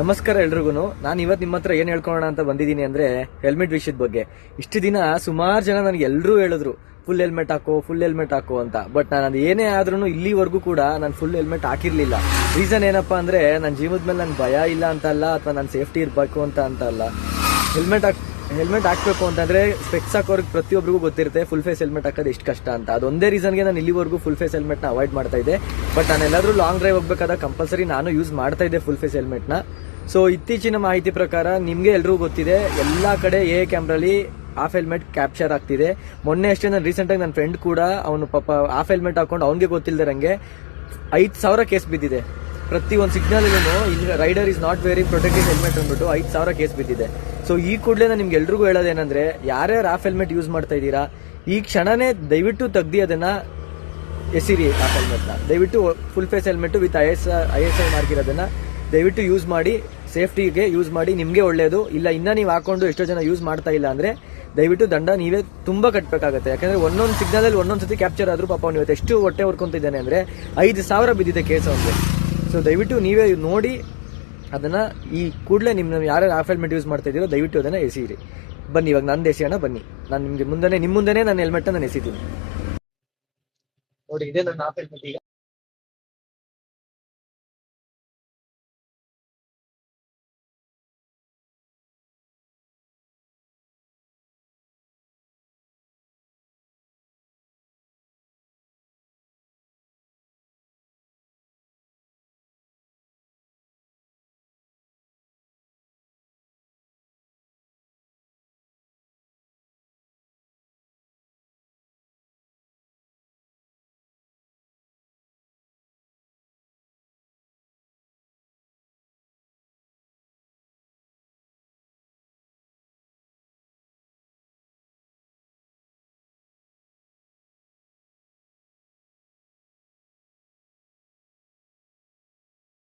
ನಮಸ್ಕಾರ ಎಲ್ರಿಗೂ. ನಾನು ಇವತ್ತು ನಿಮ್ಮ ಹತ್ರ ಏನು ಹೇಳ್ಕೊಳ್ಳೋಣ ಅಂತ ಬಂದಿದ್ದೀನಿ ಅಂದರೆ ಹೆಲ್ಮೆಟ್ ವಿಷಯದ ಬಗ್ಗೆ. ಇಷ್ಟು ದಿನ ಸುಮಾರು ಜನ ನನಗೆ ಎಲ್ಲರೂ ಹೇಳಿದ್ರು ಫುಲ್ ಹೆಲ್ಮೆಟ್ ಹಾಕೋ, ಫುಲ್ ಹೆಲ್ಮೆಟ್ ಹಾಕೋ ಅಂತ. ಬಟ್ ನಾನು ಅದು ಏನೇ ಆದ್ರೂ ಇಲ್ಲಿವರೆಗೂ ಕೂಡ ನಾನು ಫುಲ್ ಹೆಲ್ಮೆಟ್ ಹಾಕಿರಲಿಲ್ಲ. ರೀಸನ್ ಏನಪ್ಪ ಅಂದರೆ ನನ್ನ ಜೀವದ ಮೇಲೆ ನನಗೆ ಭಯ ಇಲ್ಲ ಅಂತ ಅಲ್ಲ, ಅಥವಾ ನಾನು ಸೇಫ್ಟಿ ಇರಬೇಕು ಅಂತ ಅಲ್ಲ. ಹೆಲ್ಮೆಟ್ ಹಾಕಬೇಕು ಅಂತಂದರೆ ಸ್ಪೆಕ್ಸ್ ಹಾಕೋರಿಗೆ ಪ್ರತಿಯೊಬ್ಬರಿಗೂ ಗೊತ್ತಿರುತ್ತೆ ಫುಲ್ ಫೇಸ್ ಹೆಲ್ಮೆಟ್ ಹಾಕೋದು ಎಷ್ಟು ಕಷ್ಟ ಅಂತ. ಅದೊಂದೇ ರೀಸನ್ಗೆ ನಾನು ಇಲ್ಲಿವರೆಗೂ ಫುಲ್ ಫೇಸ್ ಹೆಲ್ಮೆಟ್ನ ಅವಾಯ್ಡ್ ಮಾಡ್ತಾ ಇದ್ದೆ. ಬಟ್ ನಾನು ಎಲ್ಲಾದರೂ ಲಾಂಗ್ ಡ್ರೈವ್ ಹೋಗ್ಬೇಕಾದಾಗ ಕಂಪಲ್ಸರಿ ನಾನು ಯೂಸ್ ಮಾಡ್ತಾ ಇದ್ದೆ ಫುಲ್ ಫೇಸ್ ಹೆಲ್ಮೆಟ್ನ. ಸೊ ಇತ್ತೀಚಿನ ಮಾಹಿತಿ ಪ್ರಕಾರ ನಿಮಗೆ ಎಲ್ರಿಗೂ ಗೊತ್ತಿದೆ, ಎಲ್ಲ ಕಡೆ ಕ್ಯಾಮ್ರಲ್ಲಿ ಹಾಫ್ ಹೆಲ್ಮೆಟ್ ಕ್ಯಾಪ್ಚರ್ ಆಗ್ತಿದೆ. ಮೊನ್ನೆ ಅಷ್ಟೇ ನಾನು ರೀಸೆಂಟಾಗಿ ನನ್ನ ಫ್ರೆಂಡ್ ಕೂಡ ಅವನು ಪಾಪ ಹಾಫ್ ಹೆಲ್ಮೆಟ್ ಹಾಕೊಂಡು ಅವ್ನಿಗೆ ಗೊತ್ತಿಲ್ಲದಂಗೆ 5,000 ಕೇಸ್ ಬಿದ್ದಿದೆ. ಪ್ರತಿ ಒಂದು ಸಿಗ್ನಲ್ಗೂ rider is not wearing protective helmet ಅಂದ್ಬಿಟ್ಟು 5,000 ಕೇಸ್ ಬಿದ್ದಿದೆ. ಸೊ ಈ ಕೂಡಲೇ ನಾನು ನಿಮ್ಗೆ ಎಲ್ರಿಗೂ ಹೇಳೋದೇನೆಂದ್ರೆ, ಯಾರ್ಯಾರು ಹಾಫ್ ಹೆಲ್ಮೆಟ್ ಯೂಸ್ ಮಾಡ್ತಾ ಇದ್ದೀರಾ ಈ ಕ್ಷಣನೇ ದಯವಿಟ್ಟು ತೆಗ್ದು ಅದನ್ನ ಎಸಿರಿ. ಹಾಫ್ ಹೆಲ್ಮೆಟ್ನ ದಯವಿಟ್ಟು full face helmet with ISI mark ಇರೋದನ್ನ ದಯವಿಟ್ಟು ಯೂಸ್ ಮಾಡಿ, ಸೇಫ್ಟಿಗೆ ಯೂಸ್ ಮಾಡಿ, ನಿಮಗೆ ಒಳ್ಳೆಯದು. ಇಲ್ಲ ಇನ್ನ ನೀವು ಹಾಕೊಂಡು ಎಷ್ಟೋ ಜನ ಯೂಸ್ ಮಾಡ್ತಾ ಇಲ್ಲ ಅಂದ್ರೆ ದಯವಿಟ್ಟು ದಂಡ ನೀವೇ ತುಂಬಾ ಕಟ್ಟಬೇಕಾಗುತ್ತೆ. ಯಾಕಂದ್ರೆ ಒಂದೊಂದು ಸಿಗ್ನಲ್ ಒಂದೊಂದು ಸತಿ ಕ್ಯಾಪ್ಚರ್ ಆದ್ರೂ ಪಾಪ ಇವತ್ತು ಎಷ್ಟು ಹೊಟ್ಟೆ ಹೊರ್ಕೊಂತಿದ್ದಾನೆ ಅಂದ್ರೆ 5,000 ಬಿದ್ದಿದೆ ಕೇಸ್ ಅವನಿಗೆ. ಸೊ ದಯವಿಟ್ಟು ನೀವೇ ನೋಡಿ ಅದನ್ನ ಈ ಕೂಡಲೇ ನಿಮ್ಮ ಯಾರು ಹಾಫ್ ಹೆಲ್ಮೆಟ್ ಯೂಸ್ ಮಾಡ್ತಾ ಇದ್ದೀರೋ ದಯವಿಟ್ಟು ಅದನ್ನ ಎಸಿರಿ. ಬನ್ನಿ ಇವಾಗ ನಂದು ಎಸಿಯೋಣ ಬನ್ನಿ. ನಾನು ನಿಮ್ಗೆ ನಿಮ್ಮ ಮುಂದೆನೇ ನಾನು ಹೆಲ್ಮೆಟ್ ನಾನು ಎಸಿತೀನಿ ನೋಡಿ. ಇದೇ ನನ್ನ ಹಾಫ್ ಹೆಲ್ಮೆಟ್. ಈಗ